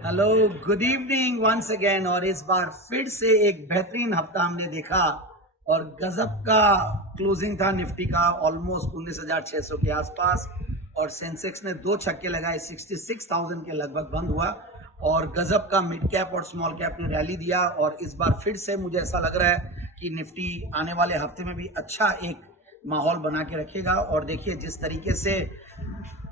Hello, good evening once again. और इस बार फिर से एक बेहतरीन हफ्ता हमने देखा और गजब का क्लोजिंग था निफ्टी का, ऑलमोस्ट 19,600 के आसपास। और सेंसेक्स ने दो छक्के लगाए, 66,000 के लगभग बंद हुआ। और गजब का मिड कैप और स्मॉल कैप ने रैली दिया। और इस बार फिर से मुझे ऐसा लग रहा है कि निफ्टी आने वाले हफ्ते में भी अच्छा एक माहौल बना के रखेगा। और देखिए जिस तरीके से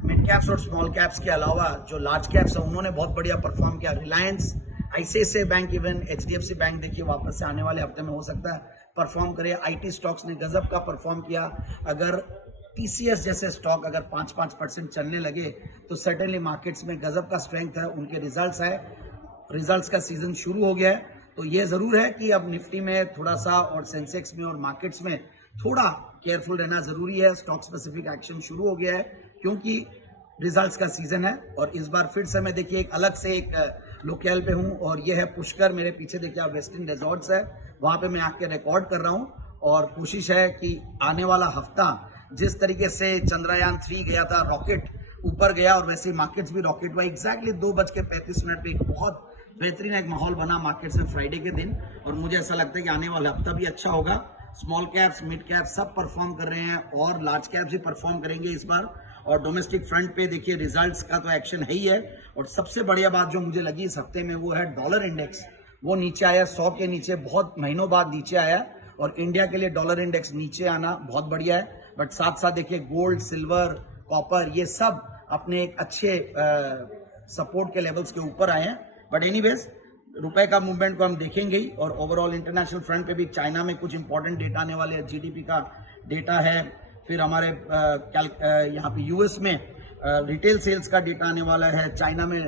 मिड कैप्स और स्मॉल कैप्स के अलावा जो लार्ज कैप्स है उन्होंने बहुत बढ़िया परफॉर्म किया। Reliance, ICICI bank, even HDFC bank देखिए वापस से आने वाले हफ्ते में हो सकता है परफॉर्म करे। आईटी स्टॉक्स ने गजब का परफॉर्म किया। अगर टीसीएस जैसे स्टॉक अगर 5-5% चलने लगे तो सर्टेनली मार्केट्स में गजब का स्ट्रेंथ है। उनके रिजल्ट्स है, रिजल्ट्स का सीजन शुरू हो गया है। तो ये जरूर है कि अब निफ्टी में थोड़ा सा और सेंसेक्स में और मार्केट्स में थोड़ा केयरफुल रहना जरूरी है। स्टॉक स्पेसिफिक एक्शन शुरू हो गया है क्योंकि रिजल्ट्स का सीजन है। और इस बार फिर से मैं देखिए एक अलग से एक लोकेल पे हूँ और ये है पुष्कर। मेरे पीछे देखिए आप वेस्टर्न रिजॉर्ट्स है, वहां पे मैं आके रिकॉर्ड कर रहा हूँ। और कोशिश है कि आने वाला हफ्ता जिस तरीके से चंद्रयान 3 गया था, रॉकेट ऊपर गया, और वैसे ही मार्केट्स भी रॉकेट हुआ। एग्जैक्टली 2:35 पे एक बहुत बेहतरीन एक माहौल बना मार्केट्स में फ्राइडे के दिन। और मुझे ऐसा लगता है कि आने वाला हफ्ता भी अच्छा होगा। स्मॉल कैप्स, मिड कैप्स सब परफॉर्म कर रहे हैं और लार्ज कैप्स भी परफॉर्म करेंगे इस बार। और डोमेस्टिक फ्रंट पे देखिए रिजल्ट्स का तो एक्शन है ही है। और सबसे बढ़िया बात जो मुझे लगी इस हफ्ते में वो है डॉलर इंडेक्स। वो नीचे आया 100 के नीचे, बहुत महीनों बाद नीचे आया। और इंडिया के लिए डॉलर इंडेक्स नीचे आना बहुत बढ़िया है। बट साथ साथ देखिए गोल्ड, सिल्वर, कॉपर ये सब अपने एक अच्छे सपोर्ट के लेवल्स के ऊपर आए हैं। बट एनीवेज रुपए का मूवमेंट को हम देखेंगे ही। और ओवरऑल इंटरनेशनल फ्रंट पे भी चाइना में कुछ इंपॉर्टेंट डेटा आने वाले हैं, जीडीपी का डेटा है। फिर हमारे यहाँ पे यूएस में रिटेल सेल्स का डेटा आने वाला है। चाइना में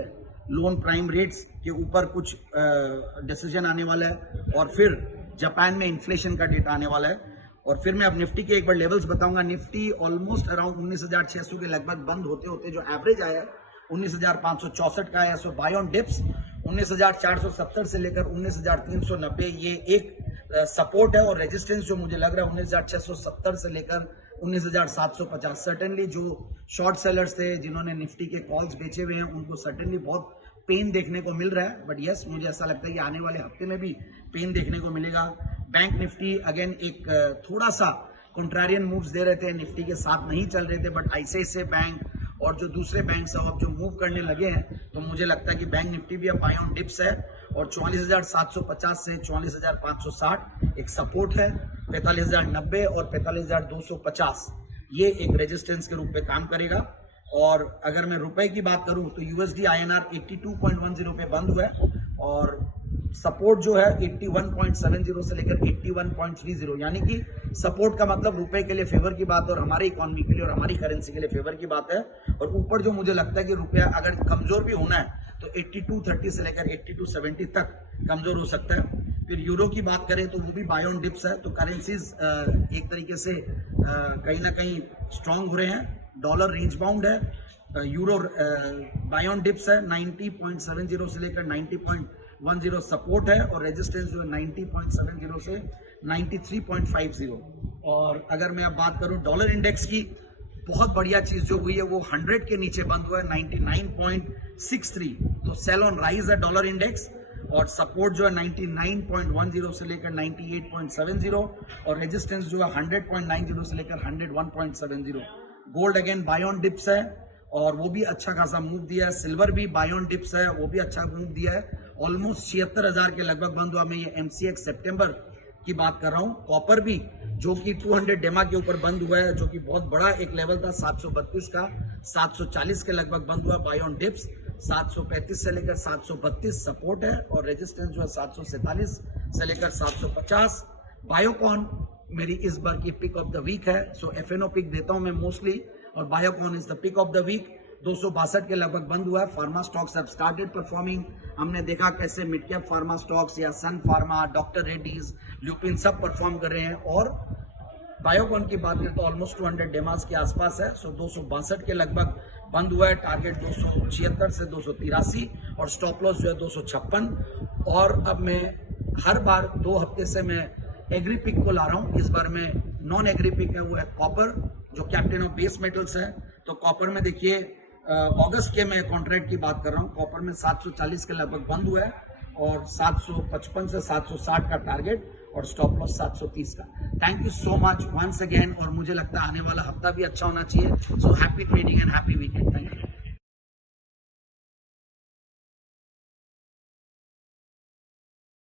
लोन प्राइम रेट्स के ऊपर कुछ डिसीजन आने वाला है। और फिर जापान में इन्फ्लेशन का डेटा आने वाला है। और फिर मैं अब निफ्टी के एक बार लेवल्स बताऊंगा। निफ्टी ऑलमोस्ट अराउंड 19,600 के लगभग बंद होते होते जो एवरेज आया 19,564 का आया। सो बाय ऑन डिप्स 19,470 से लेकर 19,390 ये एक सपोर्ट है। और रेजिस्टेंस जो मुझे लग रहा है 19,670 से लेकर 19,750। सर्टेनली जो शॉर्ट सेलर्स थे जिन्होंने निफ्टी के कॉल्स बेचे हुए हैं उनको सर्टेनली बहुत पेन देखने को मिल रहा है। बट यस, मुझे ऐसा लगता है कि आने वाले हफ्ते में भी पेन देखने को मिलेगा। बैंक निफ्टी अगेन एक थोड़ा सा कॉन्ट्रारियन मूव्स दे रहे थे, निफ्टी के साथ नहीं चल रहे थे। बट आईसीआईसीआई बैंक और जो दूसरे बैंक सब अब जो मूव करने लगे हैं तो मुझे लगता है कि बैंक निफ्टी भी अब बाय ऑन डिप्स है। और 44,750 से 44,560 एक सपोर्ट है। 45,090 और 45,250 ये एक रेजिस्टेंस के रूप में काम करेगा। और अगर मैं रुपए की बात करूं तो यूएसडी आईएनआर 82.10 पे बंद हुआ है। और सपोर्ट जो है 81.70 से लेकर 81.30, यानी कि सपोर्ट का मतलब रुपए के लिए फेवर की बात है और हमारी इकोनॉमी के लिए और हमारी करेंसी के लिए फेवर की बात है। और ऊपर जो मुझे लगता है कि रुपया अगर कमजोर भी होना है तो 82.30 से लेकर 82.70 तक कमजोर हो सकता है। फिर यूरो की बात करें तो वो भी बाय ऑन डिप्स है। तो करेंसीज एक तरीके से कहीं ना कहीं स्ट्रांग हो रहे हैं। डॉलर रेंज बाउंड है, यूरो बाय ऑन डिप्स है। 90.70 से लेकर 90.10 सपोर्ट है। और रेजिस्टेंस जो है 90.70 से 93.50। और अगर मैं अब बात करूं डॉलर इंडेक्स की, बहुत बढ़िया चीज जो हुई है वो 100 के नीचे बंद हुआ है 99.63। तो सेल ऑन राइज है डॉलर इंडेक्स। और सपोर्ट जो है 99.10 से लेकर 98.70 और रेजिस्टेंस जो है 100.90 से लेकर 101.70। Gold again buy on dips है और वो भी अच्छा खासा मूव दिया है। सिल्वर भी बाय ऑन डिप्स है, वो भी अच्छा मूव दिया है। ऑलमोस्ट 76,000 के लगभग बंद हुआ। मैं ये एमसीएक्स सितंबर की बात कर रहा हूँ। कॉपर भी जो कि 200 डेमा के ऊपर बंद हुआ है, जो कि बहुत बड़ा एक लेवल था 732 का, 740 के लगभग बंद हुआ बाय ऑन डिप्स। 735 से लेकर 732 सपोर्ट है और रेजिस्टेंस जो है 747 से लेकर 750। बायोकॉन मेरी इस बार की पिक ऑफ द वीक है। सो एफएनओ पिक देता हूं मैं मोस्टली और Biocon is the pick of the week. 262 के लगभग बंद हुआ है। Pharma stocks have started performing. हमने देखा कैसे मिड कैप फार्मा स्टॉक्स या सन फार्मा, डॉक्टर रेड्डीज, ल्यूपिन सब परफॉर्म कर रहे हैं। और बायोकॉन की बात करें तो ऑलमोस्ट 200 डेमास के आसपास है। सो 262 के लगभग बंद हुआ है। टारगेट 276 से 283 और स्टॉप लॉस जो है 256। और अब मैं हर बार 2 हफ्ते से मैं एग्री पिक को ला रहा हूं। इस बार में नॉन एग्री पिक है, वो है कॉपर जो कैप्टन ऑफ बेस मेटल्स है। तो कॉपर में देखिए अगस्त के मैं कॉन्ट्रैक्ट की बात कर रहा हूँ। कॉपर में 740 के लगभग बंद हुआ है और 755 से 760 का टारगेट और स्टॉप लॉस 730 का। Thank you so much once again, और मुझे लगता है आने वाला हफ्ता भी अच्छा होना चाहिए। So happy trading and happy weekend. Thank you.